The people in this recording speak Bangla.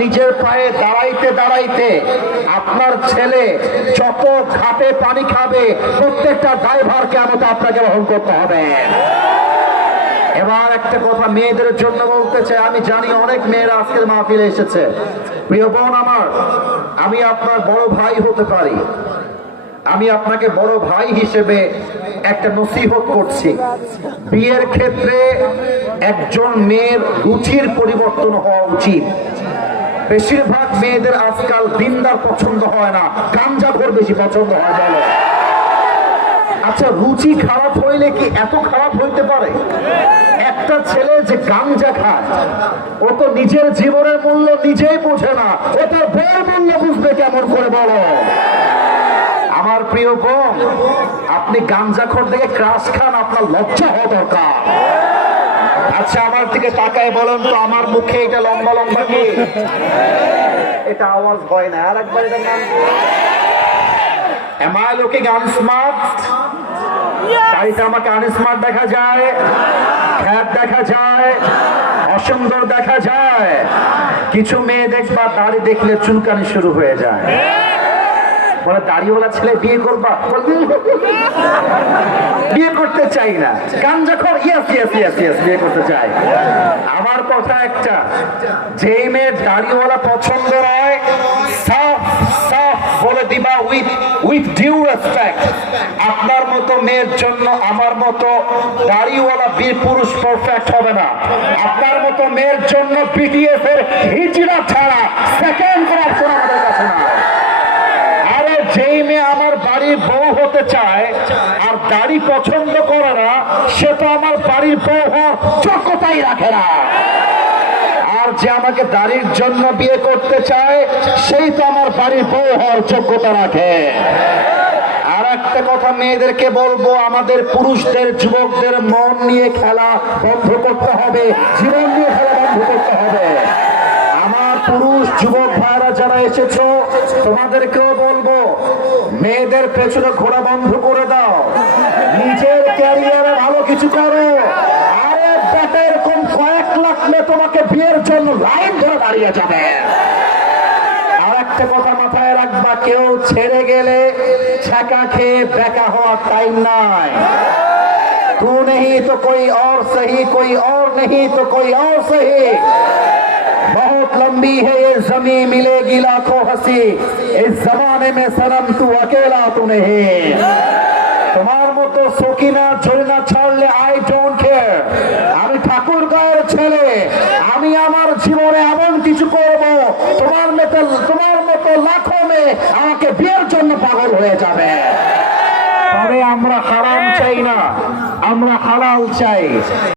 নিজের পায়ে দাঁড়াইতে দাঁড়াইতে আপনার ছেলে যত ঘাটে পানি খাবে, প্রত্যেকটা ড্রাইভারকে আমাকে আপনাকে বহন করতে হবে। এবার একটা কথা মেয়েদের জন্য বলতে চাই, আমি জানি অনেক মেয়েরা আজকের মাহফিলে এসেছে। প্রিয় বোন আমার, আমি আপনার বড় ভাই হতে পারি। আমি আপনাকে বড় ভাই হিসেবে একটা নসিহত করছি। বিয়ের ক্ষেত্রে একজন মেয়ের রুচির পরিবর্তন হওয়া উচিত। বেশিরভাগ মেয়েদের আজকাল দিনদার পছন্দ হয় না। গাঞ্জাখোর বেশি পছন্দ হয়, বলো। আচ্ছা রুচি খারাপ হইলে কি এত খারাপ হইতে পারে? একটা ছেলে যে গাঞ্জা খায়, ও তো নিজের জীবনের মূল্য নিজেই বোঝে না, ও তো বউর মূল্য বুঝবে কেমন করে বলো আমার প্রিয় বোন, আপনি থেকে ক্রাশ খান, আপনার লজ্জা হওয়া দরকার। আচ্ছা আমার দিকে তাকায় বলেন তো, আমার মুখে এটা লম্বা লম্বা কি? এটা আওয়াজ হয় না আর একবার এটা নাম Am I looking unsmart? গাড়িটা আমাকে আনস্মার্ট দেখা যায় খ্যাপ দেখা যায়, অসুন্দর দেখা যায়। কিছু মেয়ে দেখবা দাড়ি দেখলে চুলকানি শুরু হয়ে যায়। বলে, দাড়িওয়ালা ছেলে, বিয়ে করবা? বিয়ে করতে চাই না। গাঞ্জা খর ইয়েস ইয়েস ইয়েস ইয়েস বিয়ে করতে চাই। আমার কথা একটা, যেই মেয়ের দাড়িওয়ালা পছন্দ হয় সাফ সাফ বলে দিবা উইথ উইথ ডিউ রেসপেক্ট আপনার মতো মেয়ের জন্য আমার মতো দাড়িওয়ালা বীর পুরুষ পারফেক্ট হবে না। আপনার মতো মেয়ের জন্য বিটিএস এর হিজড়া ছাড়া সেকেন্ড কোনো অপশন আমাদের কাছে না আরে যেই মেয়ে আমার বাড়ির বউ হতে চায় আর পছন্দ করে না, সে তো আমার বাড়ির রাখে না। যে আমাকে দাড়ির জন্য বিয়ে করতে চায়, সেই তো আমার বাড়ির বউ হওয়ার যোগ্যতা রাখে। আর একটা কথা মেয়েদেরকে বলব, আমাদের পুরুষদের, যুবকদের মন নিয়ে খেলা বন্ধ করতে হবে, জীবন নিয়ে খেলা বন্ধ করতে হবে। পুরুষ যুবক ভাইরা যারা এসেছো তোমাদেরকেও বলবো মেয়েদের পেছনে ঘোরা বন্ধ করে দাও নিজের ক্যারিয়ারে ভালো কিছু করো আরে বেটা এরকম কয়েক লাখ মেয়ে তোমাকে বিয়ের জন্য লাইন ধরে দাঁড়িয়ে যাবে আর একটা কথা মাথায় রাখবা কেউ ছেড়ে গেলে ছাকা খেয়ে বেকা হওয়ার টাইম নাই तू नहीं तो कोई और सही कोई और नहीं तो कोई और सही बहुत लंबी है ये जमी मिलेगी लाखों हंसी इस जमाने में सनम तू अकेला तू नहीं তোমার মতো সকিনা ঝরিনা ছাড়লে আই ডোন্ট কেয়ার আমি ঠাকুর গায়ের ছেলে আমি আমার জীবনে এমন কিছু করব তোমার মতো তোমার মতো লাখো মেয়ে আমাকে বিয়ের জন্য পাগল হয়ে যাবে তবে আমরা হারাম চাই না আমরা হালাল চাই